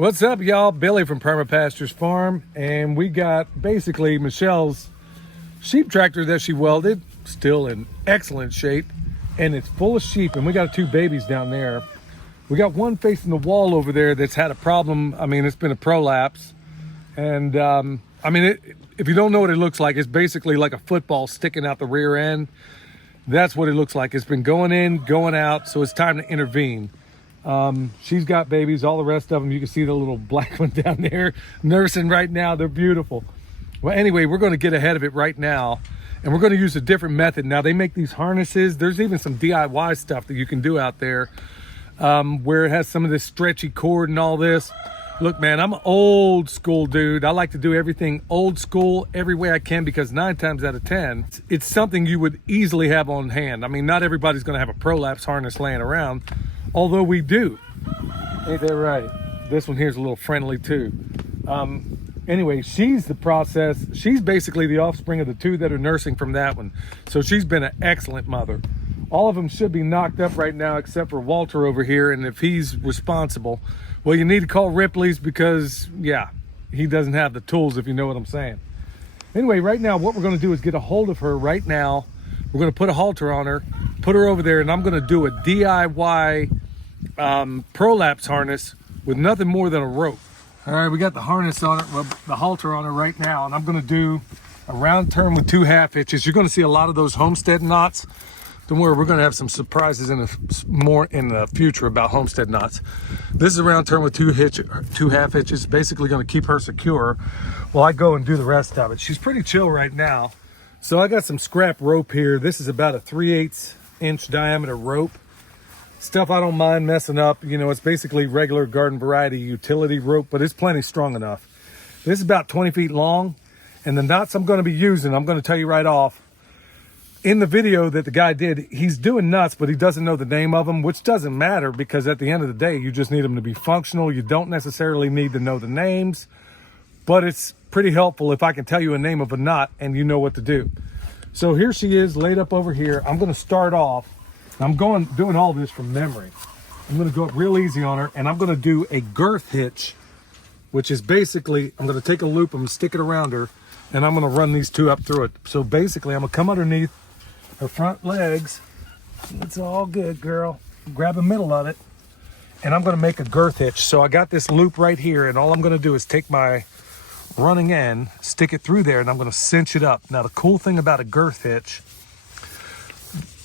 What's up, y'all? Billy from Permapastures Farm, and we got basically Michelle's sheep tractor that she welded, still in excellent shape, and it's full of sheep, and we got 2 babies down there. We got one facing the wall over there that's had a problem. I mean, it's been a prolapse, and if you don't know what it looks like, it's basically like a football sticking out the rear end. That's what it looks like. It's been going in, going out, so it's time to intervene. She's got babies, all the rest of them. You can see the little black one down there nursing right now. They're beautiful. Well, anyway, we're going to get ahead of it right now, and we're going to use a different method. Now, they make these harnesses. There's even some DIY stuff that you can do out there, where it has some of this stretchy cord and all this. Look, man, I'm an old school dude. I like to do everything old school every way I can, because 9 times out of 10, it's something you would easily have on hand. I mean, not everybody's going to have a prolapse harness laying around, although we do. Ain't that right? This one here is a little friendly too. Anyway, she's the process. She's basically the offspring of the 2 that are nursing from that one. So she's been an excellent mother. All of them should be knocked up right now except for Walter over here, and if he's responsible, well, you need to call Ripley's, because yeah, he doesn't have the tools, if you know what I'm saying. Anyway, right now what we're going to do is get a hold of her right now. We're going to put a halter on her, put her over there, and I'm going to do a DIY prolapse harness with nothing more than a rope. All right, we got the harness on it, the halter on it right now, and I'm going to do a round turn with 2 half hitches. You're going to see a lot of those homestead knots. Don't worry, we're going to have some surprises more in the future about homestead knots. This is a round turn with 2 half hitches, basically going to keep her secure while I go and do the rest of it. She's pretty chill right now. So I got some scrap rope here. This is about a 3/8 inch diameter rope. Stuff I don't mind messing up. You know, it's basically regular garden variety utility rope, but it's plenty strong enough. This is about 20 feet long, and the knots I'm going to be using, I'm going to tell you right off. In the video that the guy did, he's doing nuts, but he doesn't know the name of them, which doesn't matter, because at the end of the day, you just need them to be functional. You don't necessarily need to know the names, but it's pretty helpful if I can tell you a name of a knot and you know what to do. So here she is laid up over here. I'm going to start off. I'm doing all this from memory. I'm going to go up real easy on her, and I'm going to do a girth hitch, which is basically, I'm going to take a loop, I'm going to stick it around her, and I'm going to run these 2 up through it. So basically, I'm going to come underneath her front legs. It's all good, girl. Grab the middle of it, and I'm going to make a girth hitch. So I got this loop right here, and all I'm going to do is take my running end, stick it through there, and I'm going to cinch it up. Now, the cool thing about a girth hitch,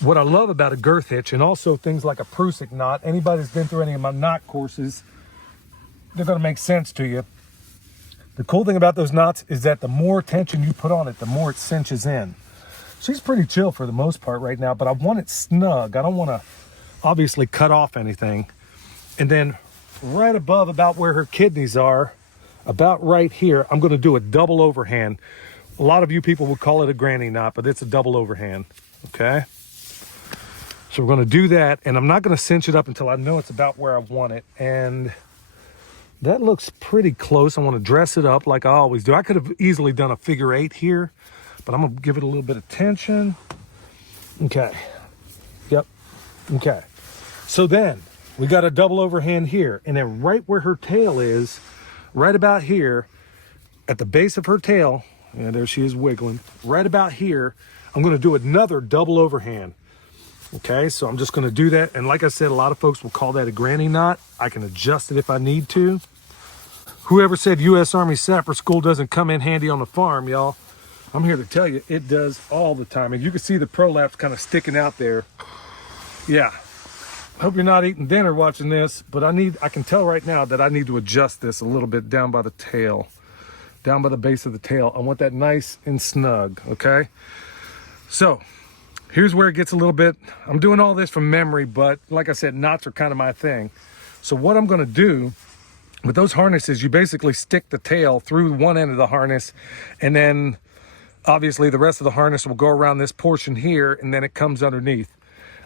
what I love about a girth hitch, and also things like a Prusik knot, anybody that's been through any of my knot courses, they're going to make sense to you. The cool thing about those knots is that the more tension you put on it, the more it cinches in. She's pretty chill for the most part right now, but I want it snug. I don't want to obviously cut off anything. And then right above, about where her kidneys are, about right here, I'm going to do a double overhand. A lot of you people would call it a granny knot, but it's a double overhand. Okay? So we're going to do that, and I'm not going to cinch it up until I know it's about where I want it. And that looks pretty close. I want to dress it up like I always do. I could have easily done a figure 8 here, but I'm going to give it a little bit of tension. Okay. Yep. Okay. So then we got a double overhand here, and then right where her tail is, right about here, at the base of her tail, and there she is wiggling, right about here, I'm going to do another double overhand. Okay, so I'm just going to do that. And like I said, a lot of folks will call that a granny knot. I can adjust it if I need to. Whoever said U.S. Army Sapper School doesn't come in handy on the farm, y'all, I'm here to tell you it does all the time. And you can see the prolapse kind of sticking out there. Yeah. Hope you're not eating dinner watching this, but I can tell right now that I need to adjust this a little bit down by the tail, down by the base of the tail. I want that nice and snug, okay? So here's where it gets a little bit, I'm doing all this from memory, but like I said, knots are kind of my thing. So what I'm going to do with those harnesses, you basically stick the tail through one end of the harness, and then obviously the rest of the harness will go around this portion here, and then it comes underneath.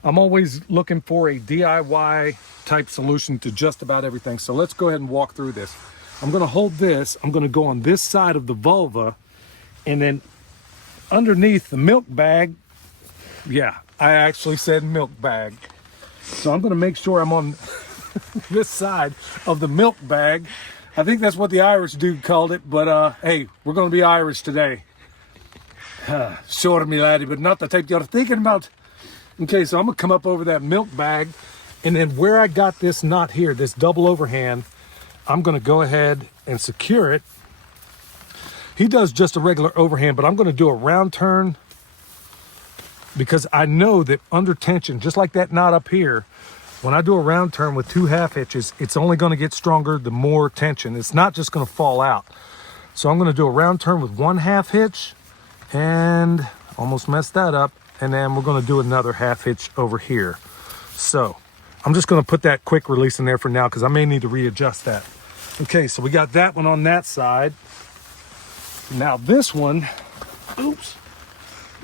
I'm always looking for a DIY type solution to just about everything. So let's go ahead and walk through this. I'm going to hold this, I'm going to go on this side of the vulva, and then underneath the milk bag, yeah, I actually said milk bag. So I'm going to make sure I'm on this side of the milk bag. I think that's what the Irish dude called it, but hey, we're going to be Irish today. Sure, me laddie, but not the type you're thinking about. Okay, so I'm going to come up over that milk bag, and then where I got this knot here, this double overhand, I'm going to go ahead and secure it. He does just a regular overhand, but I'm going to do a round turn because I know that under tension, just like that knot up here, when I do a round turn with 2 half hitches, it's only going to get stronger the more tension. It's not just going to fall out. So I'm going to do a round turn with 1 half hitch, and almost messed that up. And then we're going to do another half hitch over here. So I'm just going to put that quick release in there for now because I may need to readjust that. Okay, so we got that one on that side. Now this one, oops,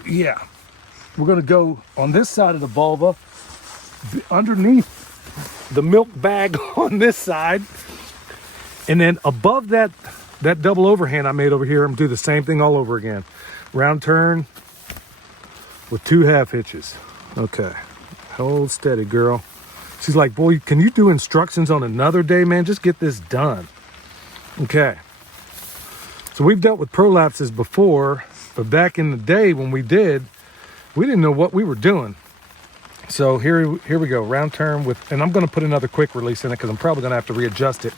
yeah, we're going to go on this side of the vulva, underneath the milk bag on this side, and then above that double overhand I made over here, I'm gonna do the same thing all over again. Round turn with 2 half hitches. Okay, hold steady, girl. She's like, boy, can you do instructions on another day, man? Just get this done. Okay, so we've dealt with prolapses before, but back in the day when we didn't know what we were doing. So here we go, round turn with, and I'm going to put another quick release in it because I'm probably going to have to readjust it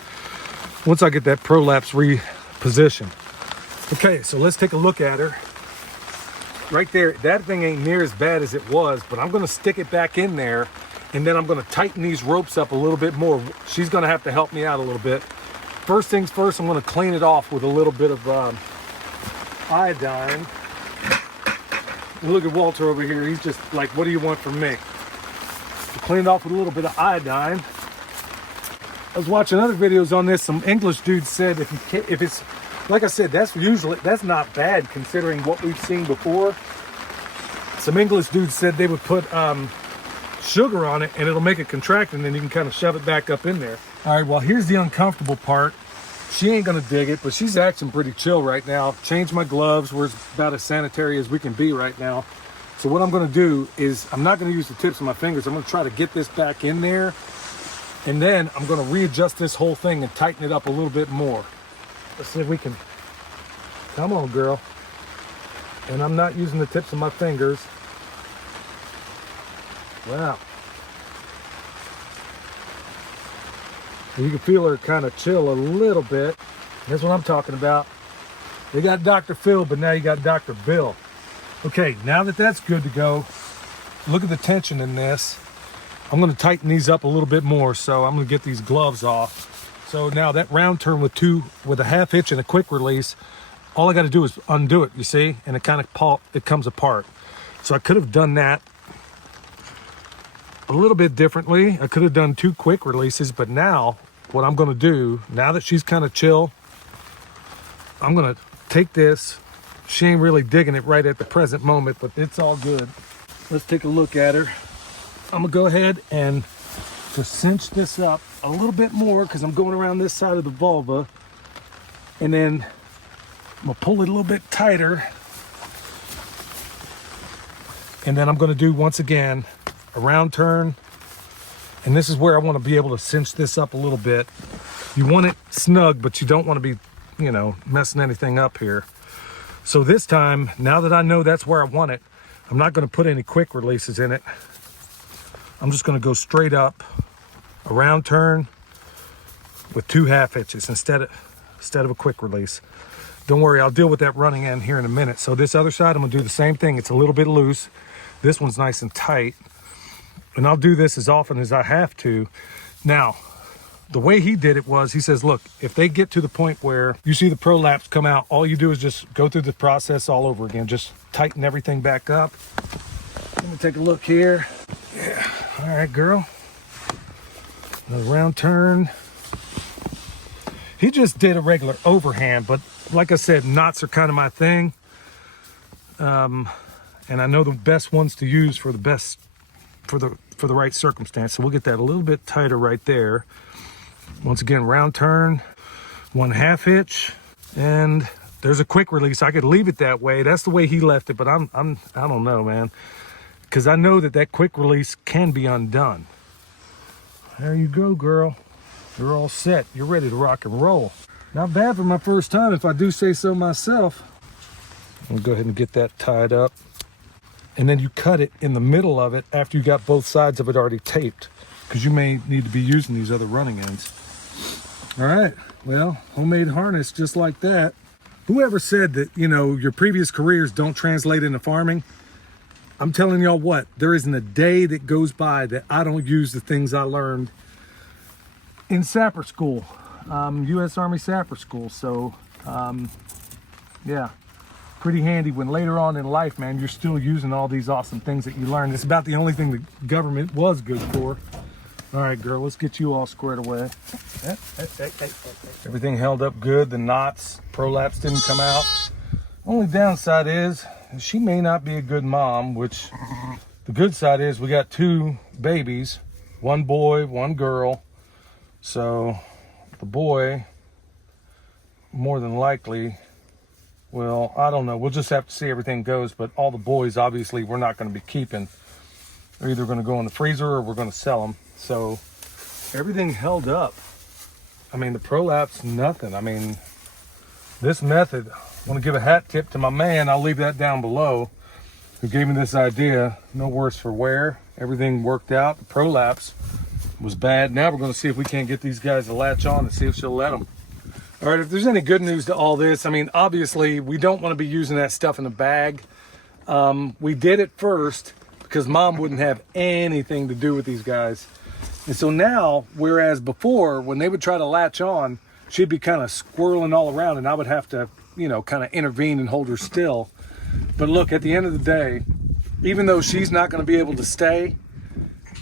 once I get that prolapse repositioned. Okay, so let's take a look at her. Right there, that thing ain't near as bad as it was, but I'm going to stick it back in there, and then I'm going to tighten these ropes up a little bit more. She's going to have to help me out a little bit. First things first, I'm going to clean it off with a little bit of iodine. And look at Walter over here. He's just like, what do you want from me? Clean it off with a little bit of iodine. I was watching other videos on this. Some English dude said if it's, like I said, that's not bad considering what we've seen before. Some English dudes said they would put sugar on it and it'll make it contract, and then you can kind of shove it back up in there. All right, well, here's the uncomfortable part. She ain't gonna dig it, but she's acting pretty chill right now. Changed my gloves. We're about as sanitary as we can be right now. So what I'm gonna do is I'm not gonna use the tips of my fingers. I'm gonna try to get this back in there, and then I'm gonna readjust this whole thing and tighten it up a little bit more. Let's see if we can, come on, girl. And I'm not using the tips of my fingers. Wow. You can feel her kind of chill a little bit. That's what I'm talking about. They got Dr. Phil, but now you got Dr. Bill. Okay, now that that's good to go, look at the tension in this. I'm going to tighten these up a little bit more, so I'm going to get these gloves off. So now that round turn with a half hitch and a quick release, all I got to do is undo it, you see? And it kind of it comes apart. So I could have done that a little bit differently. I could have done 2 quick releases, but now what I'm going to do, now that she's kind of chill, I'm going to take this. She ain't really digging it right at the present moment, but it's all good. Let's take a look at her. I'm gonna go ahead and just cinch this up a little bit more because I'm going around this side of the vulva, and then I'm gonna pull it a little bit tighter, and then I'm gonna do, once again, a round turn, and this is where I want to be able to cinch this up a little bit. You want it snug, but you don't want to be, messing anything up here. So this time, now that I know that's where I want it, I'm not going to put any quick releases in it. I'm just going to go straight up, a round turn with 2 half hitches instead of a quick release. Don't worry, I'll deal with that running end here in a minute. So this other side, I'm going to do the same thing. It's a little bit loose. This one's nice and tight. And I'll do this as often as I have to. Now, the way he did it was, he says, look, if they get to the point where you see the prolapse come out, all you do is just go through the process all over again. Just tighten everything back up. Let me take a look here. Yeah, all right, girl. Another round turn. He just did a regular overhand, but like I said, knots are kind of my thing. And I know the best ones to use for the right circumstance. So we'll get that a little bit tighter right there. Once again, round turn, 1 half hitch, and there's a quick release. I could leave it that way. That's the way he left it, but I don't know, man, because I know that quick release can be undone. There you go, girl. You're all set. You're ready to rock and roll. Not bad for my first time, if I do say so myself. I'll go ahead and get that tied up. And then you cut it in the middle of it after you got both sides of it already taped, because you may need to be using these other running ends. All right, well, homemade harness just like that. Whoever said that, you know, your previous careers don't translate into farming, I'm telling y'all what, there isn't a day that goes by that I don't use the things I learned in sapper school, U.S. Army sapper school. So, yeah, pretty handy when later on in life, man, you're still using all these awesome things that you learned. It's about the only thing the government was good for. All right, girl, let's get you all squared away. Everything held up good. The knots, prolapse didn't come out. Only downside is she may not be a good mom, which the good side is we got 2 babies, 1 boy, 1 girl. So the boy, more than likely, well, I don't know. We'll just have to see how everything goes. But all the boys, obviously, we're not going to be keeping. They're either going to go in the freezer or we're going to sell them. So everything held up. I mean, the prolapse, nothing. I mean, this method, I want to give a hat tip to my man. I'll leave that down below, who gave me this idea. No worse for wear. Everything worked out. The prolapse was bad. Now we're going to see if we can't get these guys to latch on and see if she'll let them. All right, if there's any good news to all this, I mean, obviously, we don't want to be using that stuff in a bag. We did it first because Mom wouldn't have anything to do with these guys. And so now, whereas before, when they would try to latch on, she'd be kind of squirreling all around, and I would have to, you know, kind of intervene and hold her still. But look, at the end of the day, even though she's not going to be able to stay,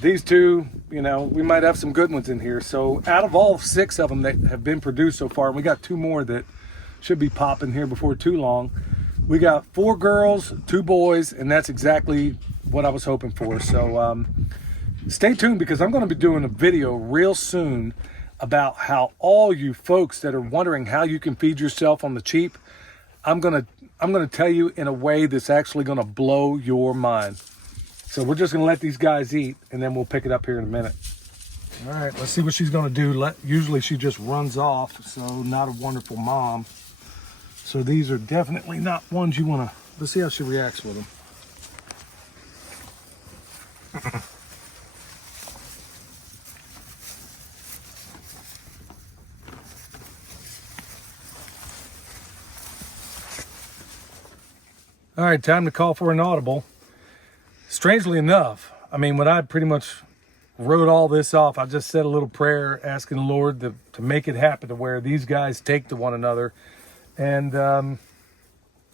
these 2, you know, we might have some good ones in here. So out of all 6 of them that have been produced so far, and we got 2 more that should be popping here before too long, we got 4 girls, 2 boys, and that's exactly what I was hoping for. So stay tuned, because I'm going to be doing a video real soon about how all you folks that are wondering how you can feed yourself on the cheap, I'm going to tell you in a way that's actually going to blow your mind. So we're just going to let these guys eat, and then we'll pick it up here in a minute. All right, let's see what she's going to do. Usually she just runs off, so not a wonderful mom. So these are definitely not ones you want to... Let's see how she reacts with them. All right, time to call for an audible. Strangely enough, I mean, when I pretty much wrote all this off, I just said a little prayer asking the Lord to make it happen to where these guys take to one another. And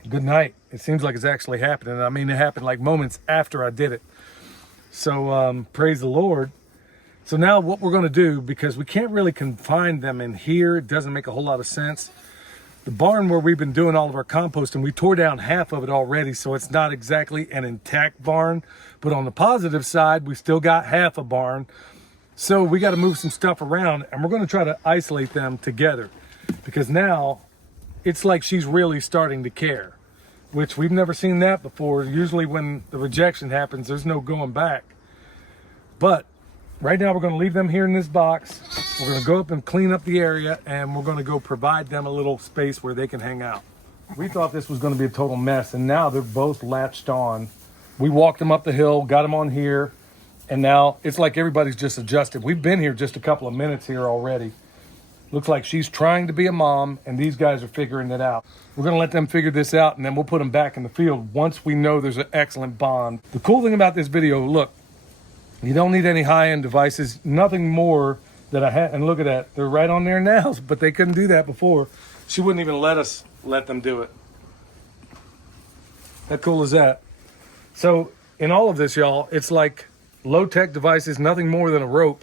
good night. It seems like it's actually happening. I mean, it happened like moments after I did it. So praise the Lord. So now what we're going to do, because we can't really confine them in here, it doesn't make a whole lot of sense. The barn where we've been doing all of our composting, we tore down half of it already, so it's not exactly an intact barn. But on the positive side, we still got half a barn. So we got to move some stuff around, and we're going to try to isolate them together. Because now, it's like she's really starting to care, which we've never seen that before. Usually when the rejection happens, there's no going back. But right now, we're going to leave them here in this box. We're going to go up and clean up the area, and we're going to go provide them a little space where they can hang out. We thought this was going to be a total mess, and now they're both latched on. We walked them up the hill, got them on here, and now it's like everybody's just adjusted. We've been here just a couple of minutes here already. Looks like she's trying to be a mom, and these guys are figuring it out. We're going to let them figure this out, and then we'll put them back in the field once we know there's an excellent bond. The cool thing about this video, look, you don't need any high-end devices, nothing more that I had. And look at that, they're right on there now, but they couldn't do that before. She wouldn't even let us let them do it. How cool is that? So in all of this, y'all, it's like low-tech devices, nothing more than a rope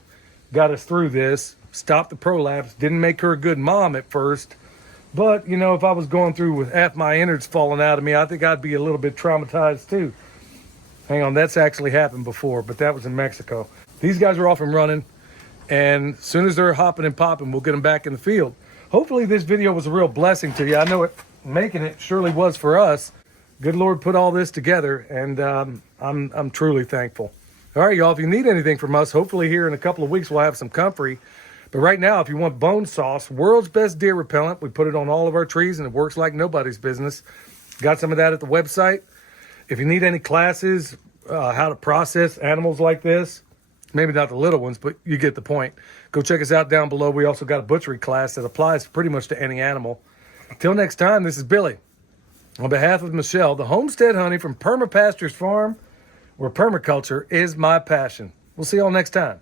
got us through this, stopped the prolapse, didn't make her a good mom at first. But, you know, if I was going through with half my innards falling out of me, I think I'd be a little bit traumatized too. Hang on, that's actually happened before, but that was in Mexico. These guys are off and running, and as soon as they're hopping and popping, we'll get them back in the field. Hopefully this video was a real blessing to you. I know making it surely was for us. Good Lord put all this together, and I'm truly thankful. All right, y'all, if you need anything from us, hopefully here in a couple of weeks we'll have some comfrey. But right now, if you want bone sauce, world's best deer repellent, we put it on all of our trees and it works like nobody's business. Got some of that at the website. If you need any classes, how to process animals like this, maybe not the little ones, but you get the point. Go check us out down below. We also got a butchery class that applies pretty much to any animal. Until next time, this is Billy. On behalf of Michelle, the homestead honey from Perma Pastures Farm, where permaculture is my passion. We'll see y'all next time.